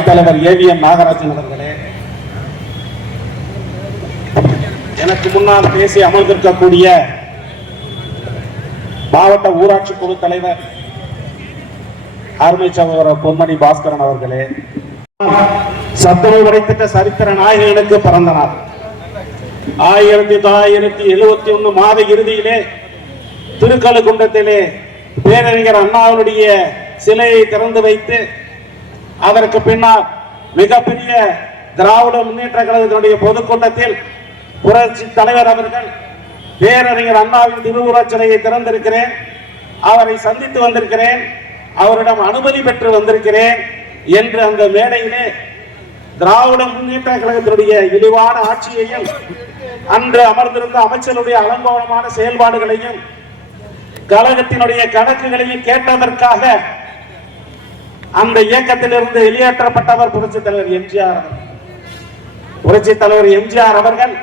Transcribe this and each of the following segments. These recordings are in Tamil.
அவைத்தலைவர் ஏவிஎம் நாகராஜன் அவர்களே எனக்கு முன்னால் பேசி அமர்ந்திருக்கக்கூடிய மாவட்ட ஊராட்சி குழு தலைவர் அருமை சகோதரர் பொன்மணி பாஸ்கரன் அவர்களே சத்துணவு உடைத்திட்ட சரித்திர நாயகனுக்கு பிறந்த நாள். ஆயிரத்தி தொள்ளாயிரத்தி எழுபத்தி ஒண்ணு மாத இறுதியிலே திருக்கழுக்குன்றத்திலே பேரறிஞர் அண்ணாவுடைய சிலையை திறந்து வைத்து அதற்கு பின்னால் மிகப்பெரிய திராவிட முன்னேற்ற கழகத்தினுடைய பொதுக்கூட்டத்தில் புரட்சி தலைவர் அவர்கள் பேரறிஞர் அண்ணாவின் திருவுருவச் திறந்திருக்கிறேன் அவரை சந்தித்து வந்திருக்கிறேன் அவரிடம் அனுமதி பெற்று வந்திருக்கிறேன் என்று அந்த மேடையிலே திராவிட முன்னேற்ற கழகத்தினுடைய இழிவான ஆட்சியையும் அன்று அமர்ந்திருந்த அமைச்சருடைய அலங்கோலமான செயல்பாடுகளையும் கழகத்தினுடைய கணக்குகளையும் கேட்டதற்காக அந்த இயக்கத்திலிருந்து வெளியேற்றப்பட்டவர் புரட்சி தலைவர் எம்ஜிஆர் புரட்சி தலைவர் எம்ஜிஆர் அவர்கள்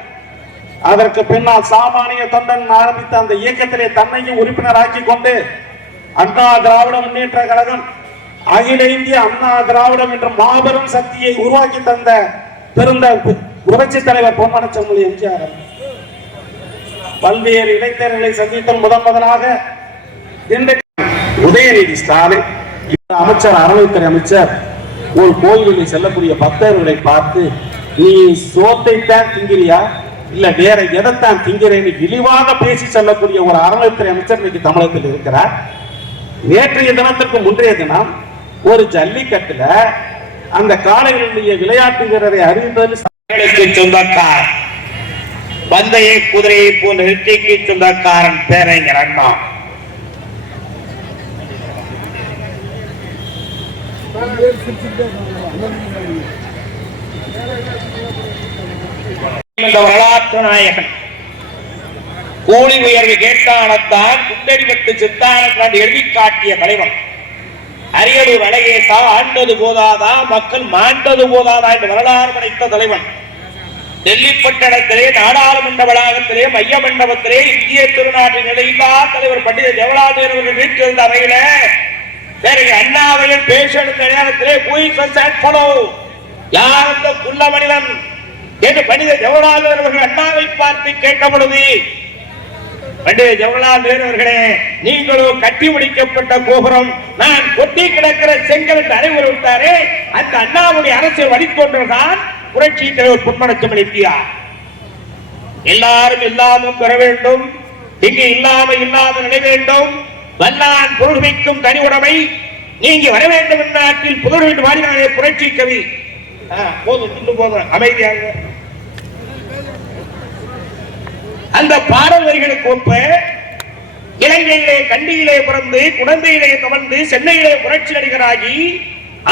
அதற்கு பின்னால் சாமானிய தொண்டன் ஆரம்பித்த அந்த இயக்கத்திலே தன்னையும் உறுப்பினராக்கி கொண்டு அண்ணா திராவிட முன்னேற்ற கழகம் அகில இந்திய அண்ணா திராவிடம் என்ற மாபெரும் சக்தியை உருவாக்கி தந்த பெருந்த புரட்சி தலைவர் பொன்மனச்செம்மல் எம்ஜிஆர் பல்வேறு இடைத்தேர்தலை சந்தித்த முதன் முதலாக உதயநிதி ஸ்டாலின் அமைச்சர் அறநிலைத்துறை அமைச்சர் ஒரு கோயிலில் செல்லக்கூடிய பக்தர்களை பார்த்து நீ சோத்தைத்தான் திங்கிறியா? இல்ல வேற எதைத்தான் திங்கிறேன்னு இழிவாக பேசி செல்லக்கூடிய ஒரு அறநிலைத்துறை அமைச்சர் இன்னைக்கு தமிழகத்தில் இருக்கிறார். நேற்றைய தினத்திற்கு முன்றைய தினம் ஒரு ஜல்லிக்கட்டுல அந்த காளைகளுடைய விளையாட்டு வீரரை அறிந்தது சொந்தக்கார் சொந்தக்காரன். பந்தய குதிரையை போன்ற வெற்றிக்கு சொந்தக்காரன் பேரறிஞர் அண்ணா. வரலாற்று நாயகன். கூலி உயர்வு கேட்டானத்தான் குண்டடிபட்டு சித்தானத்தான் எழுதி காட்டிய தலைவன் அரியலூர் அழகேசா ஆண்டது போதாதா மக்கள் மாண்டது போதாதா என்று வரலாறு படைத்த தலைவன். டெல்லி பட்டணத்திலே நாடாளுமன்ற வளாகத்திலே மைய மண்டபத்திலே இந்திய திருநாட்டின் நிலையில்லா தலைவர் பண்டித ஜவஹர்லால் நேரு அவர்கள் வீட்டிலிருந்த அறையில வேற அண்ணாவையும் பேச நேரத்திலே போய் போலோ யார் அந்த குள்ள மனிதன் என்று பண்டித ஜவஹர்லால் நேரு அவர்கள் அண்ணாவை பார்த்து கேட்ட பொழுது பண்டித ஜவஹர்லால் நேரு அவர்களே நீங்களோ கட்டி முடிக்கப்பட்ட கோபுரம் நான் கொட்டி கிடக்கிற செங்கல் என்று அறிவுரை விட்டாரே அந்த அண்ணாவுடைய அரசியல் வழித்தோன்றதான் புரட்சி தலைவர் பொன்மனச்சம் எம்பியார் எல்லாரும் இல்லாமல் பெற வேண்டும் இங்கு இல்லாம இல்லாத நிலை வேண்டும் வல்லான் பொருள் வைக்கும் தனி உடைமை நீங்க வர வேண்டும் என்ற நாட்டில் புதர் வேண்டும் வாடினாலே புரட்சி கவி. போதும் இன்னும் போதும் அமைதியாக. அந்த பாடல் வரிகளுக்கு ஒப்ப இலங்கையிலே கண்டியிலே பிறந்து குழந்தையிலே கவர்ந்து சென்னையிலே புரட்சி நடிகராகி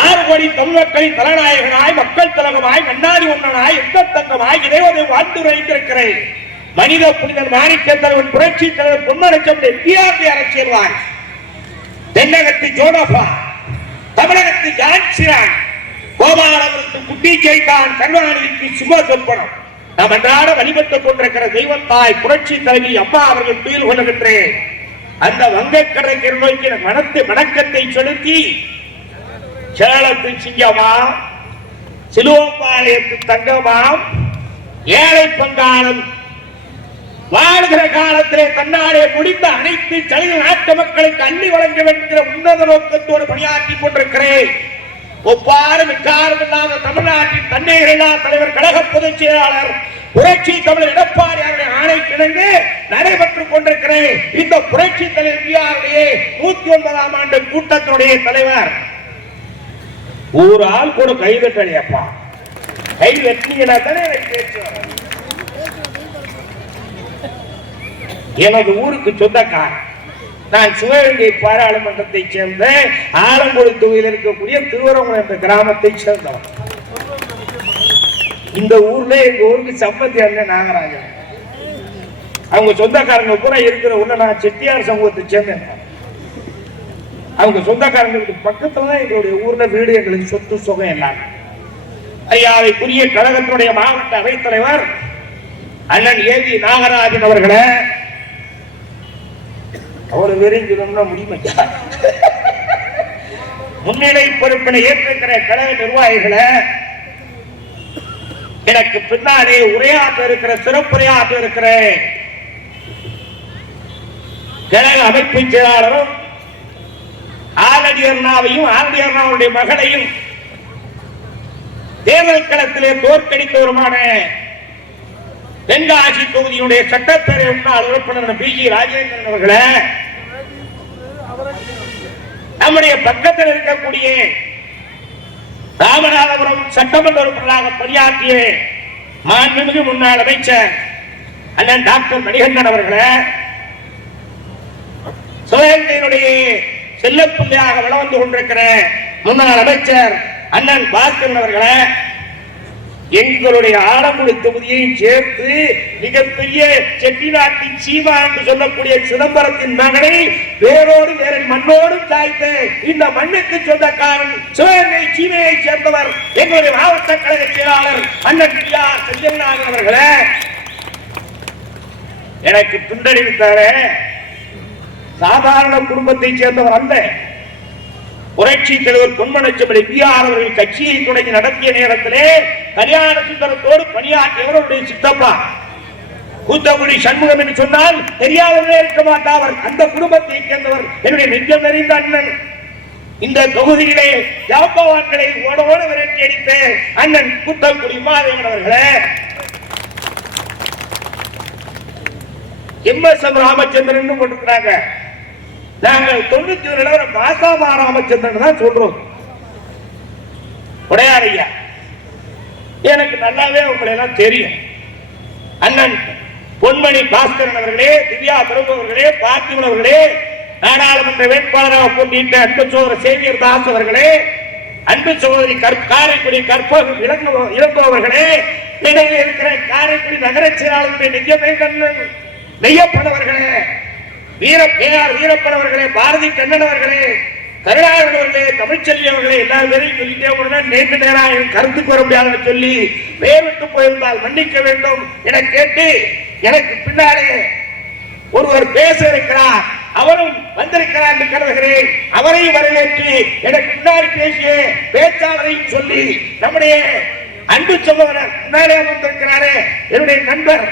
ஆறு கோடி தமிழ் தலைநாயகனாய் மக்கள் தலகமாய் கண்ணாடி ஒன்றனாய் எந்த தங்கமாய் இதைவதை வாழ்ந்து வைத்திருக்கிறேன் மனித புனிதன் மாணிக்கந்தவன் புரட்சி தலைவர் பொன்னடச்சம் எம்பிஆர்டி அரசியல்வாய் தென்னகத்து ஜோனபா தமிழகத்து ஜான்சிரான் கோபாலபுரத்து குட்டி ஜெய்தான் கருணாநிதிக்கு சும்மா சொற்பனம். நாம் அன்றாட வழிபட்டுக் கொண்டிருக்கிற தெய்வத்தாய் புரட்சி தலைவி அம்மா அவர்கள் துயில் கொள்ளுகின்றேன். அந்த வங்கக்கடலை நோக்கி மனத்து வணக்கத்தை செலுத்தி சேலத்து சிங்கமாம் சிலுவம்பாளையத்து தங்கமாம் ஏழை பங்காளன் வாழ்கிற காலத்திலே தன்னாலே முடிந்த அனைத்து சலுகை நாட்டு மக்களுக்கு அள்ளி வழங்க வேண்டிய உன்னத நோக்கத்தோடு பணியாற்றி கொண்டிருக்கிறேன். ஒப்பாரும் இக்காரும் இல்லாத தமிழ்நாட்டின் தன்னையில்லா தலைவர் கழக பொதுச் செயலாளர் புரட்சி தமிழர் எடப்பாடி அவருடைய ஆணை கிடங்கு நடைபெற்றுக் கொண்டிருக்கிறேன். இந்த புரட்சி தலைவர் நூத்தி ஒன்பதாம் ஆண்டு கூட்டத்தினுடைய தலைவர். ஒரு ஆள் கூட கை தட்டலையப்பா. கை தட்டினீங்கன்னா தானே எனக்கு பேச்சு எனது ஊருக்கு சொந்தக்காரன். நான் சிவகங்கை பாராளுமன்றத்தை சேர்ந்த ஆலங்குடி தொகுதியில் இருக்கக்கூடிய திருவரங்குளம் என்ற கிராமத்தை சேர்ந்தவன். இந்த ஊர்ல எங்க ஊருக்கு சம்பத்தி அண்ணன் நாகராஜன். அவங்க சொந்தக்காரங்க கூட இருக்கிற உள்ள நான் செட்டியார் சமூகத்தை சேர்ந்தேன் அவங்க சொந்தக்காரங்களுக்கு பக்கத்துல தான் எங்களுடைய ஊர்ல வீடு எங்களுக்கு சொத்து சுகம் எல்லாம். ஐயாவைக்குரிய கழகத்தினுடைய மாவட்ட அவைத்தலைவர் அண்ணன் ஏவி நாகராஜன் அவர்களை அவ்வளவு பேரையும் சொல்லணும்னா முடியுமையா முன்னிலை பொறுப்பினை ஏற்றிருக்கிற கழக நிர்வாகிகளை எனக்கு பின்னாலே உரையாற்ற இருக்கிற சிறப்புரையாற்ற இருக்கிற கழக அமைப்பு செயலாளரும் ஆலடி அண்ணாவையும் ஆலடி அண்ணாவுடைய மகளையும் தேர்தல் களத்திலே தோற்கடித்தவருமான தென்காசி தொகுதியினுடைய சட்டப்பேரவை முன்னாள் உறுப்பினர் பி. ஜி. ராஜேந்திரன் அவர்களை நம்முடைய பக்கத்தில் இருக்கக்கூடிய ராமநாதபுரம் சட்டமன்ற உறுப்பினராக பணியாற்றிய மாண்புமிகு முன்னாள் அமைச்சர் அண்ணன் டாக்டர் மணிகண்டன் அவர்களை சிவகங்கையினுடைய செல்லப்பிள்ளையாக வளர்ந்து கொண்டிருக்கிற முன்னாள் அமைச்சர் அண்ணன் பாஸ்கரன் அவர்களை எங்களுடைய ஆலங்குடி தொகுதியையும் சேர்த்து மிகப்பெரிய செட்டிநாட்டி சீமா என்று சொல்லக்கூடிய சிதம்பரத்தின் மகனை வேரோடு வேற மண்ணோடு சாய்த்து இந்த மண்ணுக்கு சொந்தக்காரன் சிவகங்கை சீமையை சேர்ந்தவர் எங்களுடைய மாவட்ட கழக செயலாளர் அண்ணன் பி செஞ்சநாதன் அவர்களே. எனக்கு பின்னடைவித்தாரே சாதாரண குடும்பத்தைச் சேர்ந்தவர் அல்ல புரட்சி தலைவர் பொன்மனச்சபடி பிஆர் அவர்கள் கட்சியை தொடங்கி நடத்திய நேரத்திலே கல்யாண சுந்தரத்தோடு பணியாற்றியவருடைய சித்தப்பா. கூத்தக்குடி சண்முகம் என்று சொன்னால் தெரியாதவரே இருக்க மாட்டார் அந்த குடும்பத்தை சேர்ந்தவர் என்னுடைய நெஞ்சம் நிறைந்த அண்ணன். இந்த தொகுதியிலே ஜாம்பவான்களை ஓடோட விரட்டி அடித்த அண்ணன் கூத்தங்குடி மாதவன் அவர்களே. எம் எஸ் எம் ராமச்சந்திரன் கொண்டிருக்கிறாங்க நாங்கள் தொண்ணூத்தி ஒரு நிலவரம் பாசாமா ராமச்சந்திரன் தான் சொல்றோம். உடையார் ஐயா எனக்கு நல்லாவே உங்களை எல்லாம் தெரியும். அண்ணன் பொன்மணி பாஸ்கரன் அவர்களே திவ்யா பிரபு அவர்களே பார்த்திபன் அவர்களே நாடாளுமன்ற வேட்பாளராக போட்டியிட்ட அன்பு சோதர சேவியர் தாஸ் அவர்களே அன்பு சோதரி கற்- காரைக்குடி கற்பகம் இளங்கோ இடையே இருக்கிற காரைக்குடி நகர செயலாளருடைய நெய்யமே கண்ணன் நெய்யப்படவர்களே வீர ஆர் வீரப்பன் அவர்களே பாரதி கண்ணன் அவர்களே கருணாகரன் அவர்களே தமிழ்ச்செல்வி அவர்களே எல்லா பேரையும் சொல்லிட்டே உடனே நேற்று நேரம் என் கருத்துக்கு வர முடியாதுன்னு சொல்லி வேறுவிட்டு போயிருந்தால் மன்னிக்க வேண்டும் என கேட்டு எனக்கு பின்னாலே ஒருவர் பேச இருக்கிறார். அவரும் வந்திருக்கிறார் என்று கருதுகிறேன். அவரையும் வரவேற்று எனக்கு முன்னாடி பேசிய பேச்சாளரையும் சொல்லி நம்முடைய அன்பு சகோதரர் முன்னாலே வந்திருக்கிறாரே என்னுடைய நண்பர்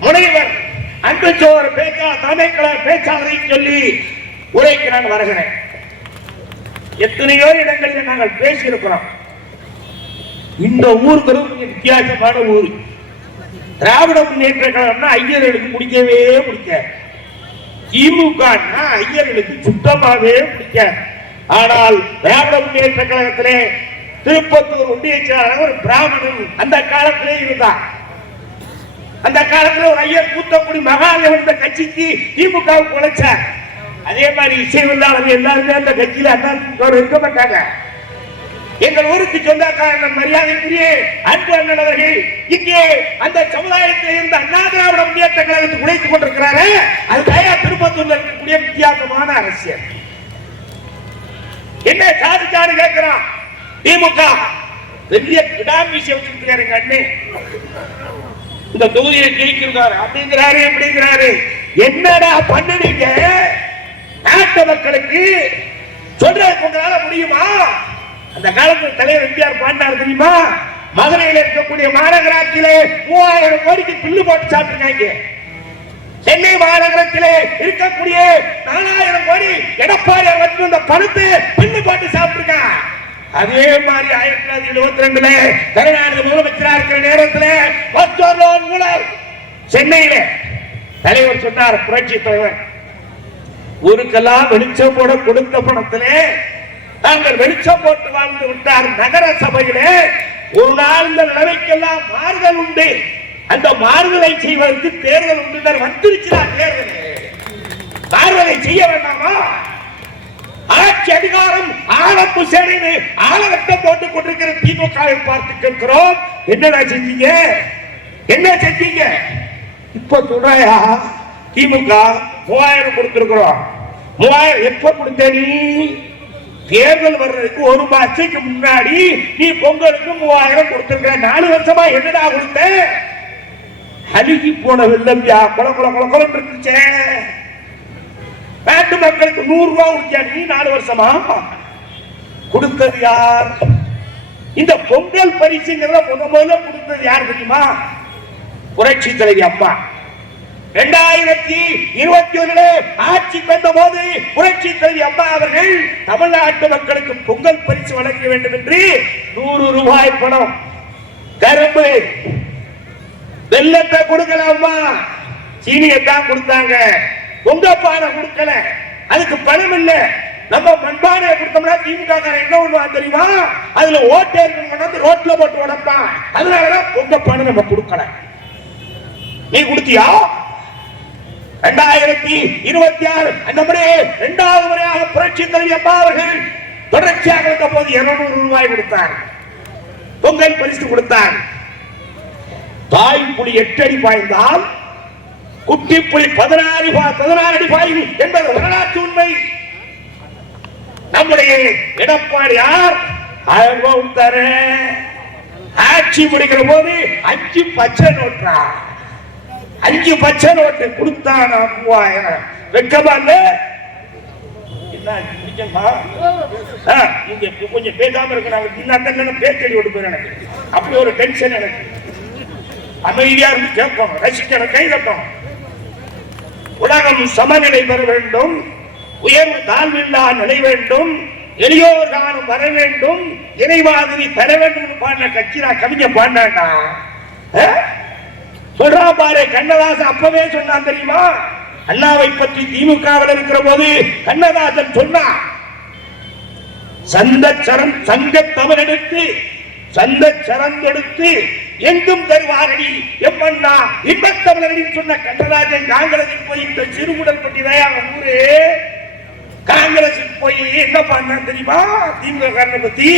முனைவர் அன்பு சகோதரர் பேச்சாளர் தலைமைக்கழக பேச்சாளரையும் சொல்லி உரைக்கு நான் வருகிறேன். எத்தனையோ இடங்களில் நாங்கள் பேசியிருக்கிறோம். இந்த ஊருங்கிறது வித்தியாசமான ஊர். திராவிட முன்னேற்ற கழகம்னா ஐயர்களுக்கு பிடிக்கவே பிடிக்காது. திமுக ஐயர்களுக்கு சுத்தமாகவே பிடிக்காது. ஆனால் திராவிட முன்னேற்ற கழகத்திலே திருப்பத்தூர் ஒன்றிய செயலாளர் ஒரு பிராமணன் அந்த காலத்திலே இருந்தான் அந்த காலத்துல ஒரு ஐயர் கூத்தக்குடி மகாதேவன் இந்த கட்சிக்கு திமுக உழைச்சார். அதே மாதிரி இசைவில்லாளர் எல்லாருமே அந்த கட்சியில அண்ணா இருக்க மாட்டாங்க. எங்கள் ஊருக்கு சொந்தக்காரன் மரியாதைக்குரிய அன்பு அண்ணன் அவர்கள் இங்கே அந்த சமுதாயத்தில் இருந்த அண்ணா திராவிட முன்னேற்ற கழகத்தை உழைத்துக் கொண்டிருக்கிறாரு. அது தயா திருப்பத்தூர்ல இருக்கக்கூடிய வித்தியாசமான அரசியல். என்ன சாது சாடு கேட்கிறான்? திமுக. பெரிய கிடாமீசிய விஷயம் எங்க அண்ணே. இந்த தொகுதியை ஜெயிச்சிருக்காரு அப்படிங்கிறாரு அப்படிங்கிறாரு. என்னடா பண்ணுனீங்க? நாட்டு மக்களுக்கு சொல்றது உங்களால முடியுமா? அந்த காலத்துல தலைவர் எம்ஜிஆர் பாண்டார் தெரியுமா? மதுரையில் இருக்கக்கூடிய மாநகராட்சியிலே மூவாயிரம் கோடிக்கு பில்லு போட்டு சாப்பிட்டுருக்காங்க. சென்னை மாநகரத்திலே இருக்கக்கூடிய நாலாயிரம் கோடி எடப்பாடி வந்து இந்த பணத்தை பில்லு போட்டு சாப்பிட்டுருக்கான் அதே மாதிரி ஆயிரத்தி தொள்ளாயிரத்தி எழுபத்தி ரெண்டுல கருணாநிதி முதலமைச்சரா இருக்கிற நேரத்துல சென்னையில தலைவர் சொன்னார் புரட்சி தலைவர் ஊருக்கெல்லாம் வெளிச்சம் போட கொடுத்த பணத்திலே நாங்கள் வெளிச்சம் போட்டு வாழ்ந்து விட்டார். நகர சபையிலே ஒரு நாள் இந்த நிலைமைக்கெல்லாம் மாறுதல் உண்டு. அந்த மாறுதலை செய்வதற்கு தேர்தல் உண்டு. வந்துருச்சுடா தேர்தல் மாறுதலை செய்ய வேண்டாமா? ஆட்சி அதிகாரம் ஆழப்பு சேனை ஆழகட்டம் போட்டுக் கொண்டிருக்கிற திமுகவை பார்த்து கேட்கிறோம். என்னடா செஞ்சீங்க? என்ன செஞ்சீங்க? இப்ப சொல்றாயா திமுக மூவாயிரம் கொடுத்திருக்கிறோம். மூவாயிரம் எப்ப கொடுத்த நீ? தேர்தல் வர்றதுக்கு ஒரு மாசத்துக்கு முன்னாடி நீ பொங்கலுக்கு மூவாயிரம் கொடுத்திருக்க நாலு வருஷமா என்னடா கொடுத்த? அழுகி போன வெள்ளம்பியா கொல குல குல கொலம் இருந்துச்சே. நாட்டு மக்களுக்கு நூறு ரூபாய் கொடுத்தியா நீ நாலு வருஷமா? கொடுத்தது யார்? இந்த பொங்கல் பரிசுங்கிறத முத முதல்ல கொடுத்தது யார் தெரியுமா? புரட்சி தலைவி அம்மா இரண்டாயிரத்தி இருபத்தி ஒண்ணுல ஆட்சி வந்த போது புரட்சி தலைவி அம்மா அவர்கள் தமிழ்நாட்டு மக்களுக்கு பொங்கல் பரிசு வழங்க வேண்டும் என்று நூறு ரூபாய் பணம் கரும்பு வெள்ளத்தை கொடுக்கல அம்மா. சீனியை தான் கொடுத்தாங்க. பொங்கப்பானை கொடுக்கல. அதுக்கு பணம் இல்ல. நம்ம மண்பானையை கொடுத்தோம்னா திமுக என்ன பண்ணுவான் தெரியுமா? அதுல ஓட்டு கொண்டாந்து ரோட்ல போட்டு உடப்பான். அதனாலதான் பொங்கப்பானை நம்ம கொடுக்கல. நீ குடுத்தியா ரெண்டாயிரத்தி இருபத்தி ஆறு. அந்த முறை இரண்டாவது முறையாக புரட்சி தலைவி அம்மா அவர்கள் தொடர்ச்சியாக இருந்த போது இருநூறு ரூபாய் கொடுத்தார். பொங்கல் பரிசு கொடுத்தார். தாய் புலி எட்டு அடி பாய்ந்தால் குட்டி புலி பதினாறு பதினாறு அடி பாயும் என்பது வரலாற்று உண்மை. நம்முடைய எடப்பாடியார் ஆயிரம் ரூபாய் கொடுத்தாரு ஆட்சி முடிக்கிற போது அஞ்சு பச்சை நோட்டா அஞ்சு பச்சை நோட்டு கொடுத்தானா மூவாயிரம். வெக்கமா இல்ல? என்ன பிடிக்குமா? ஆ, நீங்க கொஞ்சம் பேசாம இருக்க நான் இன்னும் பேச்சடி விட்டு எனக்கு. அப்படி ஒரு டென்ஷன் எனக்கு. அமைதியா இருந்து கேட்கணும் ரசிக்கணும் கை தட்டணும் உலகம் சமநிலை பெற வேண்டும். உயர்வு தாழ்வில்லா நிலை வேண்டும். எளியோர் காலம் வர வேண்டும். இறைவாதிரி பெற வேண்டும் பாடின கட்சி நான் கவிஞர் பாண்டாண்டா சொல்றா பாரு கண்ணதாசன் அப்பவே சொன்னான் தெரியுமா? அண்ணாவை பற்றி திமுகவில் இருக்கிற போது கண்ணதாசன் சொன்னான் சந்த சரம் சங்க தமிழெடுத்து சந்த சரந்தெடுத்து எங்கும் தருவாரடி எப்பண்ணா? இன்பத் தமிழரடி சொன்ன கண்ணராஜன் காங்கிரசில் போய் இந்த சிறுமுடல் பட்டி அவன் ஊரு காங்கிரஸுக்கு போய் என்ன பண்ணான் தெரியுமா? திமுக பத்தி.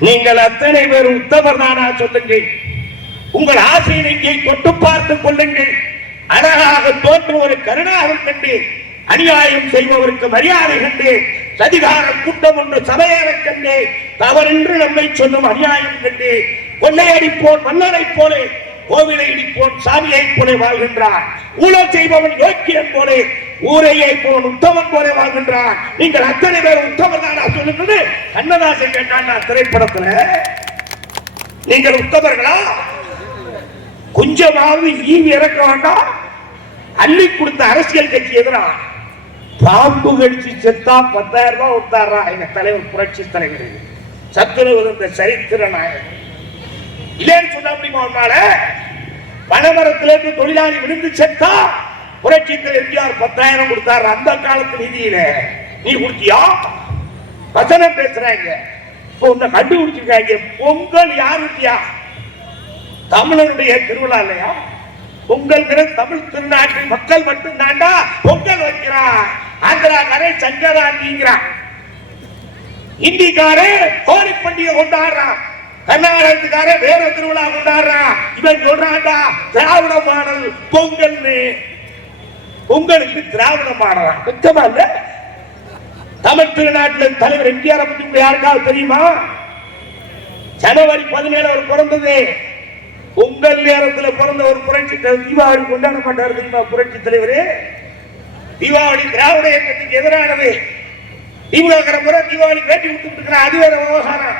நீங்கள் அத்தனை பேர் உத்தமர் தானா சொல்லுங்கள். உங்கள் ஆசையை தொட்டு பார்த்துக் கொள்ளுங்கள். அழகாக தோன்று ஒரு கருணாகம் கண்டு அநியாயம் செய்பவருக்கு மரியாதை கண்டு சதிகார கூட்டம் ஒன்று சபையேறக் கண்டு தவறென்று நம்மை சொல்லும் அநியாயம் கண்டு கொள்ளையடிப்போன் மன்னரை போல கோவிலை இடிப்போன் சாமியை போல வாழ்கின்றான். ஊழல் செய்பவன் யோக்கியன் போல ஊரையை போன் உத்தமன் போல வாழ்கின்றான். நீங்கள் அத்தனை பேர் உத்தமர் தானா சொல்லுங்கள்? கண்ணதாசன் கேட்டான் திரைப்படத்துல. நீங்கள் உத்தமர்களா? கொஞ்சமாவது ஈவி இறக்க வேண்டாம். அள்ளி கொடுத்த அரசியல் கட்சி எதிரா பாம்பு கழிச்சு செத்தா பத்தாயிரம் ரூபாய் கொடுத்தாரா? எங்க தலைவர் புரட்சி தலைவர் சத்துருவது இந்த சரித்திர நாயகன். இல்லைன்னு சொன்ன முடியுமா உன்னால? பனைமரத்துல இருந்து தொழிலாளி விழுந்து செத்தா புரட்சி எம்ஜிஆர் பத்தாயிரம் கொடுத்தாரு. அந்த காலத்து நிதியில நீ கொடுத்தியா? வசனம் பேசுறாங்க. இப்போ உன்னை கண்டுபிடிச்சிருக்காங்க. பொங்கல் யார் விட்டியா தமிழருடைய திருவிழா இல்லையா? பொங்கல் தமிழ் திருநாட்டில் மக்கள் மட்டும் தாண்டா பொங்கல் வைக்கிறார். ஆந்திராக்காரன் சங்கராந்திங்கிறான் இந்திக்காரே கோரி பண்டிகை கொண்டாடுறான் கர்நாடகத்துக்காரன் வேற திருவிழா கொண்டாடுறான் இவன் சொல்றான்டா திராவிட மாடல் பொங்கல்னு. பொங்கலுக்கு திராவிட மாடலா? வெச்சமா இல்ல? தமிழ் திருநாட்டில் தலைவர் எம்ஜிஆர் பத்தி யாருக்காவது தெரியுமா? ஜனவரி பதினேழு அவர் பிறந்தது. உங்கள் நேரத்தில் பிறந்த ஒரு புரட்சி தீபாவளி கொண்டாட மாட்டார் தெரியுமா புரட்சி தலைவர்? தீபாவளி திராவிட இயக்கத்துக்கு எதிரானது. திமுக முறை தீபாவளி பேட்டி விட்டு அது வேற விவகாரம்.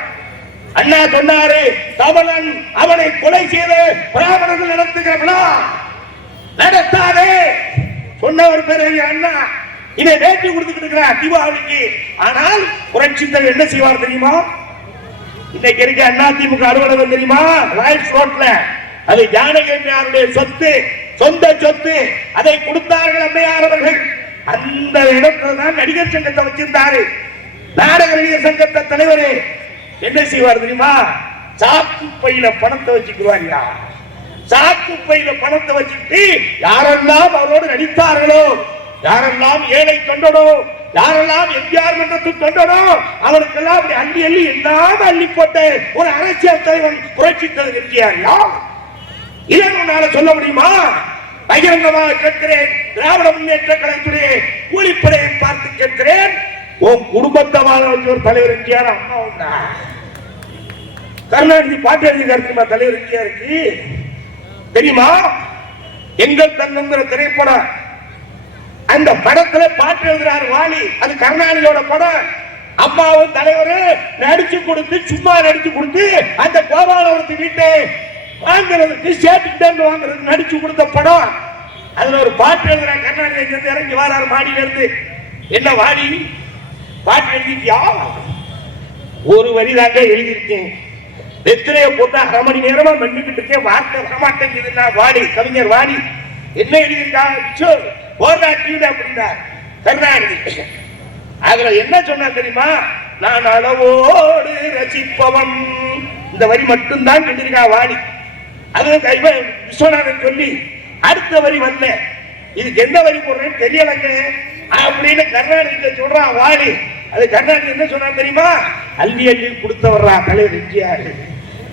அண்ணா சொன்னாரு தமிழன் அவனை கொலை செய்து பிராமணர்கள் நடத்துகிற விழா. நடத்தாதே. சொன்னவர் பேர் அண்ணா. இதை பேட்டி கொடுத்துக்கிட்டு இருக்கிறார் தீபாவளிக்கு. ஆனால் புரட்சி தலைவர் என்ன செய்வார் தெரியுமா? இன்னைக்கு இருக்க அண்ணா திமுக அலுவலகம் தெரியுமா? ராயல்ஸ் ரோட்ல அது ஜானகி சொத்து சொந்த சொத்து. அதை கொடுத்தார்கள் அம்மையார் அவர்கள். அந்த இடத்துல தான் நடிகர் சங்கத்தை வச்சிருந்தாரு. நாடக நடிகர் சங்கத்தை தலைவர். என்ன செய்வார் தெரியுமா? சாக்கு பையில பணத்தை வச்சுக்குவாரியா சாக்கு பையில பணத்தை வச்சுட்டு யாரெல்லாம் அவரோடு நடித்தார்களோ யாரெல்லாம் ஏழை தொண்டனோ யாரெல்லாம் எம்ஜிஆர் மன்றத்தில் தொண்டனோ அவருக்கெல்லாம் அப்படி அள்ளி அள்ளி எல்லாம் அள்ளி போட்ட ஒரு அரசியல் தலைவன் புரட்சி தலைவர் எம்ஜிஆர் யார்? இதை உன்னால சொல்ல முடியுமா? பகிரங்கமாக கேட்கிறேன். திராவிட முன்னேற்ற கழகத்துடைய கூலிப்படையை பார்த்து கேட்கிறேன். உன் குடும்பத்தை வாழ வச்ச ஒரு தலைவர் எம்ஜிஆர் அம்மா உண்டா? கருணாநிதி பாட்டு எழுதி கருத்துமா தலைவர் எம்ஜிஆருக்கு தெரியுமா? எங்கள் தங்கங்கிற திரைப்படம் அந்த படத்துல பாட்டு எழுதுறாரு வாலி அது கருணாநிதியோட படம். அம்மாவும் தலைவரும் நடிச்சு கொடுத்து சும்மா நடிச்சு கொடுத்து அந்த கோபாலபுரத்து வீட்டை வாங்குறதுக்கு சேர்த்துட்டு வாங்குறதுக்கு நடிச்சு கொடுத்த படம். அதுல ஒரு பாட்டு எழுதுற கருணாநிதி இறங்கி வராரு மாடியில இருந்து. என்ன வாடி பாட்டு எழுதிட்டியா? ஒரு வரி தாங்க எழுதியிருக்கேன். வெத்திரைய போட்டு அரை மணி நேரமா மென்னுக்கிட்டு இருக்கேன் வார்த்தை வரமாட்டேங்குதுன்னா வாடி கவிஞர் வாடி என்ன எழுதியிருக்கா? போராட்டியுடு அப்படின்னா கருணாநிதி அதுல என்ன சொன்னா தெரியுமா? நான் அளவோடு ரசிப்பவன். இந்த வரி மட்டும்தான் கண்டிருக்கா வாடி அது விஸ்வநாதன் சொல்லி அடுத்த வரி வரல. இதுக்கு எந்த வரி போடுறேன்னு தெரியலங்க. அப்படின்னு கருணாநிதி சொல்றான் வாடி அது கருணாநிதி என்ன சொன்னா தெரியுமா? அள்ளி அள்ளி கொடுத்தவர்றா தலைவர் எம்ஜிஆர்.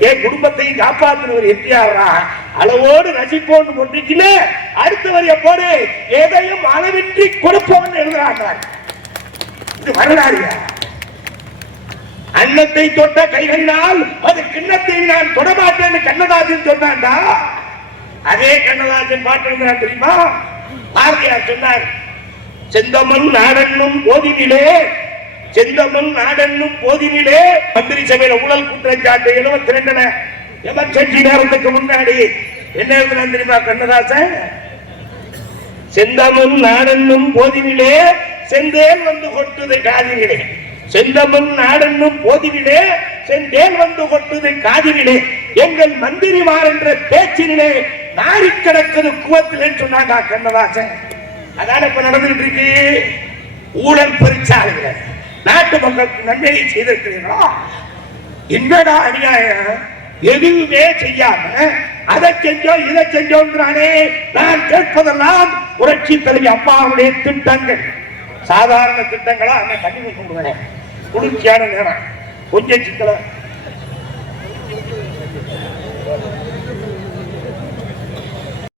என் குடும்பத்தையும் காப்பாற்றுவர் எம்ஜிஆர்ரா? அளவோடு ரசிப்போன்னு போட்டிருக்கீங்க அடுத்த வரிய போடு எதையும் அளவின்றி கொடுப்பவன் எழுதுறாங்க. இது வரலாறியா அன்னத்தை தொட்ட கைகளினால் அது கிண்ணத்தை நான் தொடமாட்டேன்னு கண்ணதாசன் சொன்னான்டா அதே கண்ணதாசன் பாட்டு தெரியுமா? பாரதியார் சொன்னார் செந்தமன் நாடென்னும் போதினிலே செந்தமன் நாடென்னும் போதினிலே மந்திரி சபையில ஊழல் குற்றச்சாட்டு எழுபத்தி ரெண்டுல எமர்ஜென்சி நேரத்துக்கு முன்னாடி? என்ன எழுதுறான் தெரியுமா கண்ணதாசன்? செந்தமும் நாடென்னும் போதினிலே செந்தேன் வந்து கொட்டுது காதினிலே. செந்தமும் நாடென்னும் போதினிலே செந்தேன் வந்து கொட்டுது காதினிலே. எங்கள் மந்திரிமார் என்ற பேச்சினிலே நாரி கிடக்குது குவத்திலேன்னு சொன்னாங்க கண்ணதாசன். அதான இப்ப நடந்துகிட்டு இருக்கு? ஊழல் பரிச்சாலைகள் நாட்டு மக்களுக்கு நன்மையை செய்திருக்கிறீர்களா? என்னடா அநியாயம்? எதுவுமே செய்யாம அதை செஞ்சோம் இதை செஞ்சோன்றானே நான் கேட்பதெல்லாம் புரட்சி தலைவி அம்மாவுடைய திட்டங்கள். சாதாரண திட்டங்களா? அண்ணன் தண்ணி கொண்டு குளிர்ச்சியான நேரம். கொஞ்சம் சிக்கல